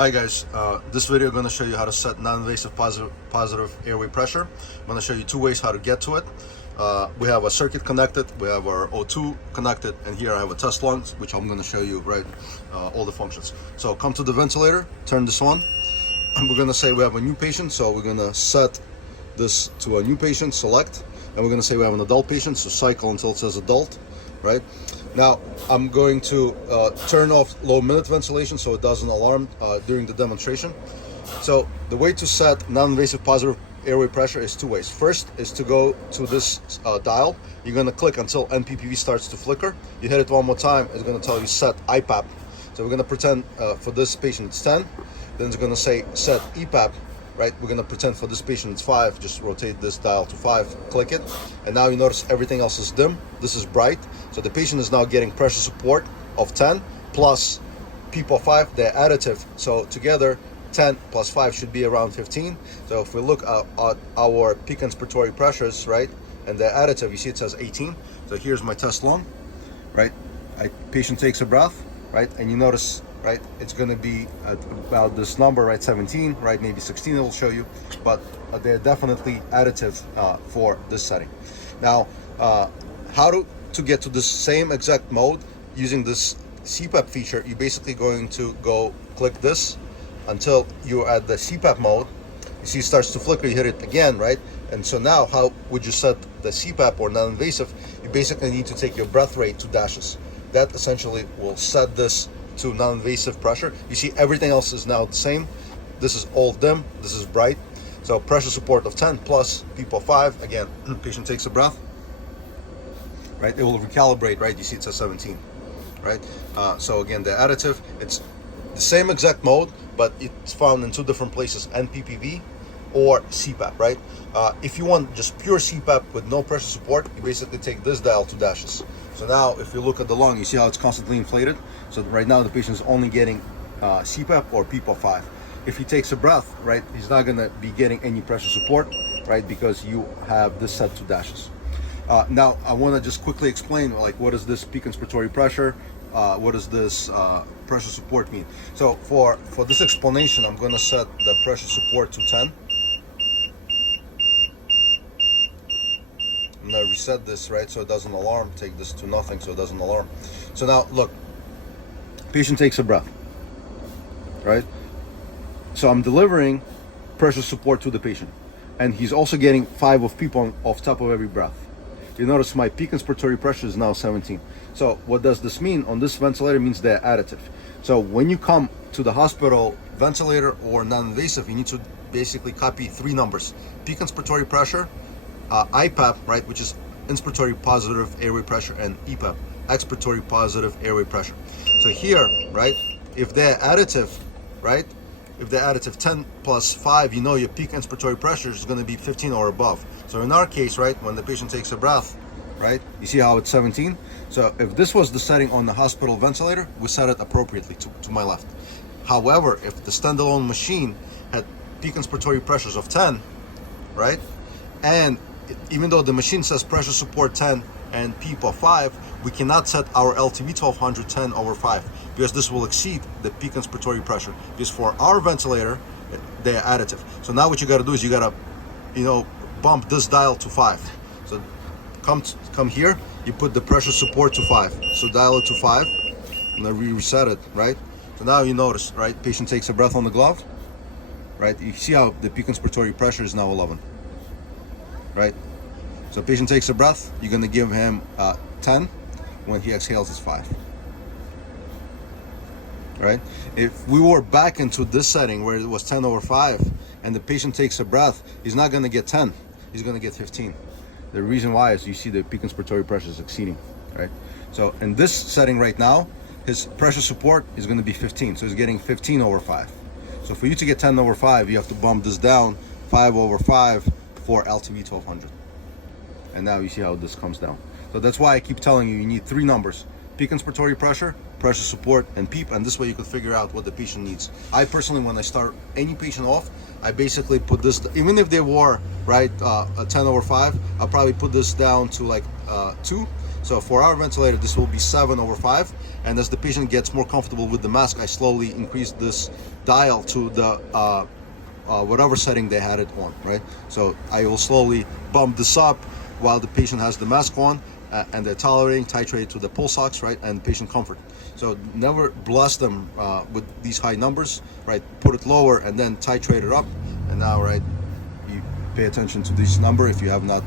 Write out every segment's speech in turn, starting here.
Hi guys, this video I'm going to show you how to set non-invasive positive airway pressure. I'm going to show you two ways how to get to it. We have a circuit connected, we have our O2 connected, and here I have a test lung, which I'm going to show you all the functions. So come to the ventilator, turn this on, and we're going to say we have a new patient, so we're going to set this to a new patient, select, and we're going to say we have an adult patient, so cycle until it says adult, right? Now I'm going to turn off low minute ventilation so it doesn't alarm during the demonstration. So the way to set non-invasive positive airway pressure is two ways. First is to go to this dial. You're going to click until NPPV starts to flicker. You hit it one more time, it's going to tell you set IPAP. So we're going to pretend for this patient it's 10. Then it's going to say set EPAP. Right, we're going to pretend for this patient it's 5. Just rotate this dial to 5, click it, and now you notice everything else is dim. This is bright, so the patient is now getting pressure support of 10 plus PEEP of 5. They're additive, so together 10 plus 5 should be around 15. So if we look at our peak inspiratory pressures, right, and they're additive, you see it says 18. So here's my test lung, right? Patient takes a breath, right, and you notice, right, it's going to be about this number, right, 17, right, maybe 16 it will show you, but they're definitely additive for this setting. Now, how to get to this same exact mode using this CPAP feature, you're basically going to go click this until you're at the CPAP mode. You see it starts to flicker, you hit it again, right? And so now how would you set the CPAP or non-invasive? You basically need to take your breath rate to dashes. That essentially will set this to non-invasive pressure. You see everything else is now the same. This is all dim, this is bright. So pressure support of 10 plus PEEP of 5. Again, patient takes a breath, right? It will recalibrate, right? You see it says 17, right? So again, the additive, it's the same exact mode, but it's found in two different places, NPPV or CPAP, right? If you want just pure CPAP with no pressure support, you basically take this dial to dashes. So now if you look at the lung, you see how it's constantly inflated. So right now the patient is only getting CPAP or PEEP of 5. If he takes a breath, right, he's not gonna be getting any pressure support, right, because you have this set to dashes. Now I wanna just quickly explain, like, what is this peak inspiratory pressure? What does this pressure support mean? So for this explanation, I'm gonna set the pressure support to 10. I'm gonna reset this, right, so it doesn't alarm. Take this to nothing so it doesn't alarm. So now look, patient takes a breath, right? So I'm delivering pressure support to the patient, and he's also getting 5 of PEEP off top of every breath. You notice my peak inspiratory pressure is now 17. So what does this mean? On this ventilator, it means they're additive. So when you come to the hospital, ventilator or non-invasive, you need to basically copy 3 numbers: peak inspiratory pressure, IPAP, right, which is inspiratory positive airway pressure, and EPAP, expiratory positive airway pressure. So here, right, if they're additive, right, if they're additive 10 plus 5, you know your peak inspiratory pressure is going to be 15 or above. So in our case, right, when the patient takes a breath, right, you see how it's 17. So if this was the setting on the hospital ventilator, we set it appropriately to my left. However, if the standalone machine had peak inspiratory pressures of 10, right, and even though the machine says pressure support 10 and PEEP of 5, we cannot set our LTV-1200 10 over 5 because this will exceed the peak inspiratory pressure. Because for our ventilator, they are additive. So now what you got to do is you got to, bump this dial to 5. So come here, you put the pressure support to 5. So dial it to 5, and then reset it, right? So now you notice, right? Patient takes a breath on the glove, right? You see how the peak inspiratory pressure is now 11. Right? So patient takes a breath, you're going to give him 10. When he exhales, it's 5. Right? If we were back into this setting where it was 10 over 5 and the patient takes a breath, he's not going to get 10. He's going to get 15. The reason why is you see the peak inspiratory pressure is exceeding. Right? So in this setting right now, his pressure support is going to be 15. So he's getting 15 over 5. So for you to get 10 over 5, you have to bump this down 5 over 5 for LTV-1200. And now you see how this comes down. So that's why I keep telling you, you need 3 numbers: peak inspiratory pressure, pressure support, and PEEP, and this way you can figure out what the patient needs. I personally, when I start any patient off, I basically put this, even if they were, right, a 10 over 5, I'll probably put this down to like 2, So for our ventilator, this will be 7/5. And as the patient gets more comfortable with the mask, I slowly increase this dial to the whatever setting they had it on, right? So I will slowly bump this up while the patient has the mask on, and they're tolerating, titrate to the pulse ox, right? And patient comfort. So never blast them with these high numbers, right? Put it lower and then titrate it up. And now, right, you pay attention to this number if you have not,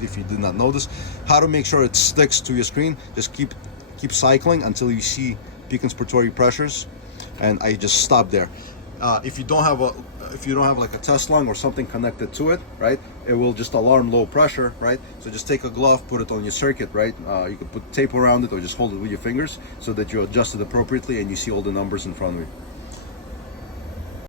if you did not know this. How to make sure it sticks to your screen? Just keep cycling until you see peak inspiratory pressures, and I just stop there. If you don't have like a test lung or something connected to it, right, it will just alarm low pressure, right? So just take a glove, put it on your circuit, right? You could put tape around it or just hold it with your fingers so that you adjust it appropriately and you see all the numbers in front of you.